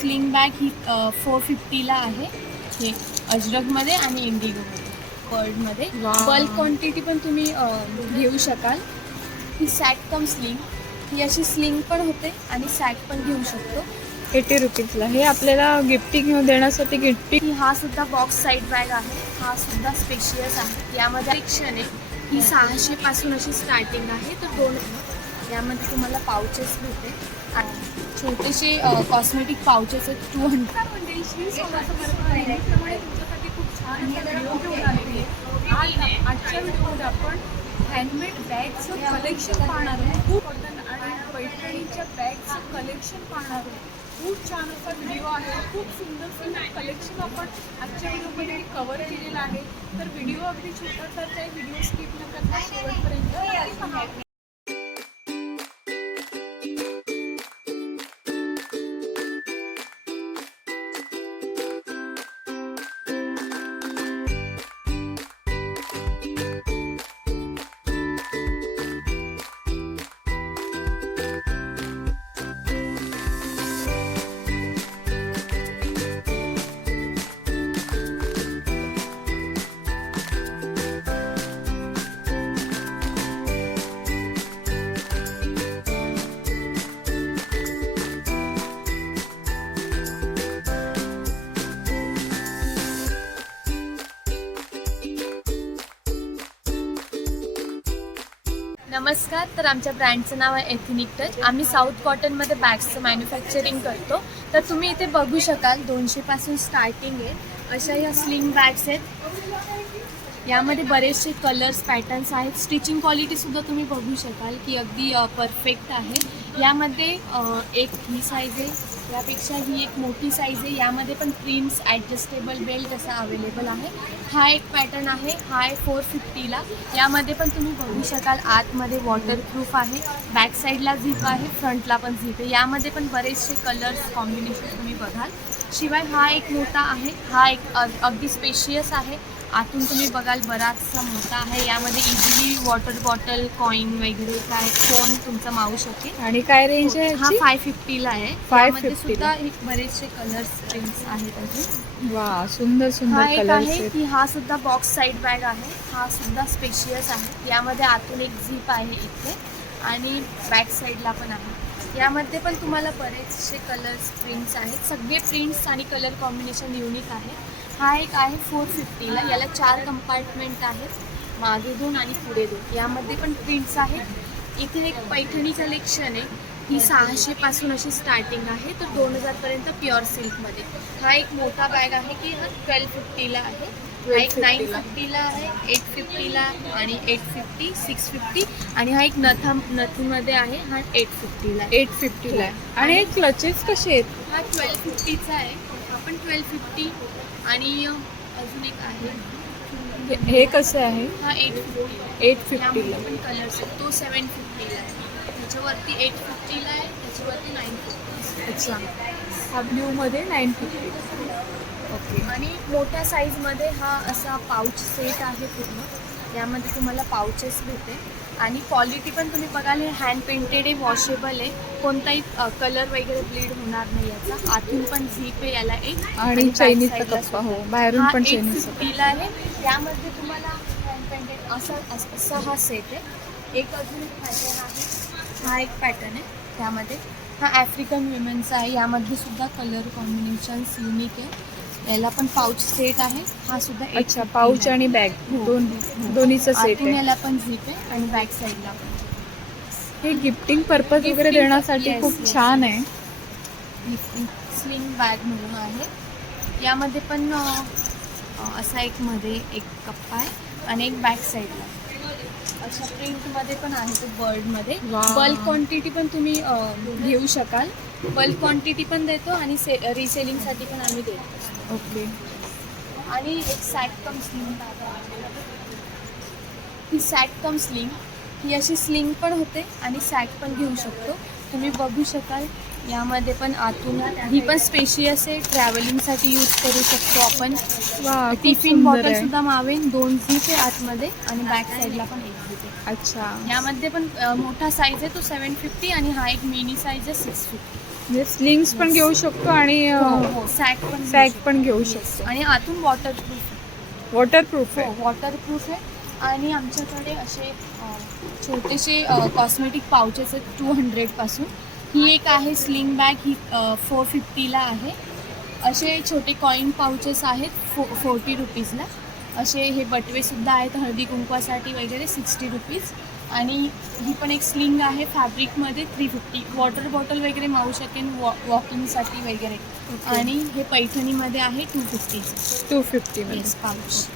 Sling bag ही four फिफ्टीला आहे. हे अजरकमध्ये आणि इंडिगोमध्ये बर्डमध्ये Wow. बल्क क्वांटिटी पण तुम्ही घेऊ शकाल. ही सॅट कम स्लिंग ही अशी स्लिंग पण होते आणि सॅट पण घेऊ शकतो. एटी रुपीजला हे आपल्याला गिफ्टिंग देण्यासाठी गिफ्टिंग की हा सुद्धा बॉक्स साईड बॅग आहे. हा सुद्धा स्पेशियस आहे. यामध्ये सेक्शन आहे. ही सहाशे पासून अशी स्टार्टिंग आहे. तर दोन यामध्ये तुम्हाला पाउचेस भेटते आणि छोटेसे कॉस्मेटिक पाउचेस आहेत टू हंड्रेड तुमच्यासाठी खूप छान आजच्या व्हिडिओमध्ये आपण हँडमेड बॅगचं कलेक्शन पाहणार आहे. खूप कॉटन आणि पैठणीच्या बॅगचं कलेक्शन पाहणार आहे. खूप छान असा व्हिडिओ आहे. खूप सुंदर सुंदर कलेक्शन आपण आजच्या व्हिडिओमध्ये कव्हर केलेलं आहे. तर व्हिडिओ अगदी छोटासा आहे व्हिडिओ स्किप न करता शेवटपर्यंत नमस्कार तर आमच्या ब्रँडचं नाव आहे एथनिक टच आम्ही साऊथ कॉटनमध्ये बॅग्सचं मॅन्युफॅक्चरिंग करतो. तर तुम्ही इथे बघू शकाल दोनशेपासून स्टार्टिंग आहे. अशा ह्या स्लिंग बॅग्स आहेत. यामध्ये बरेचसे कलर्स पॅटर्न्स आहेत. स्टिचिंग क्वालिटीसुद्धा तुम्ही बघू शकाल की अगदी परफेक्ट आहे. यामध्ये एक ही साईज आहे. यापेक्षा ही एक मोठी साईज आहे. यामध्ये पण प्रिन्ट्स ॲडजस्टेबल बेल्ट असा अवेलेबल आहे. हा एक पॅटर्न आहे. हा आहे फोर फिफ्टीला यामध्ये पण तुम्ही बघू शकाल आतमध्ये वॉटरप्रूफ आहे. बॅक साईडला झिप आहे. फ्रंटला पण झिप आहे. यामध्ये पण बरेचसे कलर्स कॉम्बिनेशन तुम्ही बघाल. शिवाय हा एक मोठा आहे. हा एक अगदी स्पेशियस आहे. आतून तुम्ही बघाल बराचसा मोठा आहे. यामध्ये इझिली वॉटर बॉटल कॉईन वगैरे काय फोन तुमचा मावू शकेल. आणि काय रेंज आहे हा? फाय फिफ्टीला आहे. 550 यामध्ये सुद्धा हे बरेचसे कलर्स प्रिंट्स आहेत अजून. वा सुंदर हा सुंदर एक कलर्स आहे की हा सुद्धा बॉक्स साईड बॅग आहे. हा सुद्धा स्पेशियस आहे. यामध्ये आतून एक झीप आहे इथे. आणि बॅक साईडला पण आहे. यामध्ये पण तुम्हाला बरेचसे कलर्स प्रिंट्स आहेत. सगळे प्रिंट्स आणि कलर कॉम्बिनेशन युनिक आहे हा एक आहे फोर फिफ्टीला. याला चार कंपार्टमेंट आहेत. मागे दोन आणि पुढे दोन. यामध्ये पण प्रिंट्स आहेत. इथे एक पैठणी कलेक्शन आहे. ही सहाशेपासून अशी स्टार्टिंग आहे. तर दोन हजारपर्यंत प्युअर सिल्कमध्ये हा एक मोठा बॅग आहे की हा ट्वेल्व फिफ्टीला आहे. हा एक 1250 नाईन. फिफ्टीला आहे. एट फिफ्टीला आणि एट फिफ्टी सिक्स फिफ्टी आणि हा एक नथा नथीमध्ये आहे. हा एट फिफ्टीला एट फिफ्टीला आहे. आणि क्लचेस कसे आहेत? हा ट्वेल्व फिफ्टीचा आहे. हा पण ट्वेल्व फिफ्टी आणि अजून एक आहे. हे- कसं आहे? हा एट फिफ्टी एट फिफ्टीला यामध्ये पण कलर्स आहेत. तो सेवन फिफ्टीला आहे. त्याच्यावरती एट फिफ्टीला आहे त्याच्यावरती नाईन फिफ्टी अच्छा. हा ब्ल्यूमध्ये नाईन फिफ्टी ओके आणि मोठ्या साईजमध्ये हा असा पाऊच सेट आहे पूर्ण. यामध्ये तुम्हाला पाउचेस भेटेल. आणि क्वालिटी पण तुम्ही बघाल हे हँड पेंटेड आहे वॉशेबल आहे. कोणताही कलर वगैरे ब्लीड होणार नाही याचा. आतून पण झीप आहे याला एक. आणि चायनीजचा कप्पा सुद्धा. हो. बाहेरून पण फिफ्टीला आहे. यामध्ये तुम्हाला हँड पेंटेड असा हा सेट आहे एक अजून एक पॅटर्न आहे. हा एक पॅटर्न आहे त्यामध्ये हा आफ्रिकन विमेन्सचा आहे. यामध्ये सुद्धा कलर कॉम्बिनेशन्स युनिक आहे. याला पण पाऊच सेट आहे. हा सुद्धा अच्छा 50 पाऊच आणि बॅग हो. दोन दोन्हीचा सेट आहे. याला पण झीप आहे आणि बॅक साईडला पण. हे गिफ्टिंग पर्पज वगैरे देण्यासाठी खूप छान. आहे. स्लिंग बॅग म्हणून आहे. यामध्ये पण असा एक मध्ये एक कप्पा आहे आणि एक बॅक साईडला अशा प्रिंटमध्ये पण आहे तो बर्डमध्ये. बल्क क्वांटिटी पण तुम्ही घेऊ शकाल. बल्क क्वांटिटी पण देतो आणि से रिसेलिंगसाठी पण आम्ही देतो ओके. आणि एक सॅट कम स्लिंग ही सॅट कम स्लिंग ही अशी स्लिंग पण होते आणि सॅट पण घेऊ शकतो. तुम्ही बघू शकाल. यामध्ये पण आतून ही पण स्पेशियस आहे. ट्रॅव्हलिंगसाठी यूज करू शकतो आपण. वा टिफिन बॉटल. सुद्धा मावेन दोन झीप आहे आतमध्ये आणि बॅक साईडला पण एक झीप आहे. अच्छा. यामध्ये पण मोठा साईज आहे तो सेवन फिफ्टी आणि हा एक मिनी साईज आहे सिक्स फिफ्टी म्हणजे स्लिंग्स पण घेऊ शकतो आणि हो सॅक पण सॅक. पण घेऊ. शकतो. आणि आतून वॉटरप्रूफ वॉटरप्रूफ हो आहे. वॉटरप्रूफ आहे. आणि आमच्याकडे असे छोटेसे कॉस्मेटिक पाउचेस आहेत टू हंड्रेडपासून ही एक आहे स्लिंग बॅग ही फोर फिफ्टीला आहे. असे छोटे कॉईन पाउचेस आहेत फो फोर्टी रुपीजला असे हे बटवेसुद्धा आहेत हळदी कुंकवासाठी वगैरे सिक्स्टी रुपीज आणि ही पण एक स्लिंग आहे फॅब्रिकमध्ये थ्री फिफ्टी वॉटर बॉटल वगैरे मावू शकेन वॉ वॉकिंगसाठी वगैरे. आणि हे पैठणीमध्ये आहे टू फिफ्टीचं टू फिफ्टी येस पाऊच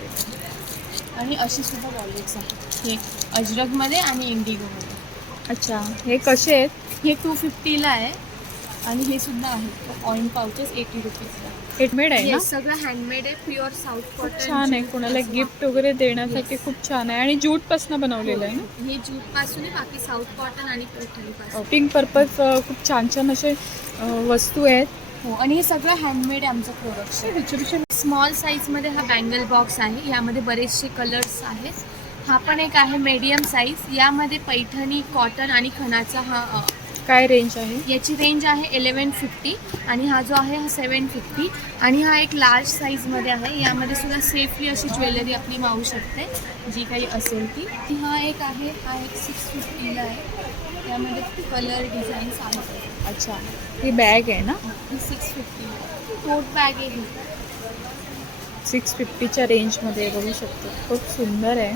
आणि अशी सुद्धा वॉलेट्स आहेत. हे अजरकमध्ये आणि इंडिगोमध्ये अच्छा हे कसे आहेत? हे टू फिफ्टीला आहे आणि हे सुद्धा आहे. ऑइन पाउचेस एटी रुपीजला हेडमेड आहे ना? सगळं हँडमेड आहे प्युअर साऊथ खूप कॉटन छान आहे. कोणाला गिफ्ट वगैरे देण्यासाठी खूप छान आहे. आणि जूटपासून बनवलेलं आहे ना? हे जूटपासून बाकी साऊथ कॉटन आणि पासून. पिंक पर्पज खूप छान छान असे वस्तू आहेत. हो आणि हे सगळं हँडमेड आहे आमचं प्रोडक्शन स्मॉल साईजमध्ये हा बँगल बॉक्स आहे. यामध्ये बरेचसे कलर्स आहेत. हा पण एक आहे मीडियम साईज यामध्ये पैठणी कॉटन आणि खणाचा हा अ, काय रेंज आहे? याची रेंज आहे इलेवन फिफ्टी आणि हा जो आहे हा सेवन फिफ्टी आणि हा एक लार्ज साईजमध्ये आहे. यामध्ये सुद्धा सेफली अशी ज्वेलरी आपली मावू शकते. जी काही असेल ती. ती हा एक आहे हा एक सिक्स फिफ्टीला आहे. यामध्ये कलर डिझाईन्स आहेत. अच्छा. ही बॅग आहे ना? ही सिक्स फिफ्टी टोट बॅग आहे ही. सिक्स फिफ्टीच्या रेंजमध्ये बघू शकतो. खूप सुंदर आहे.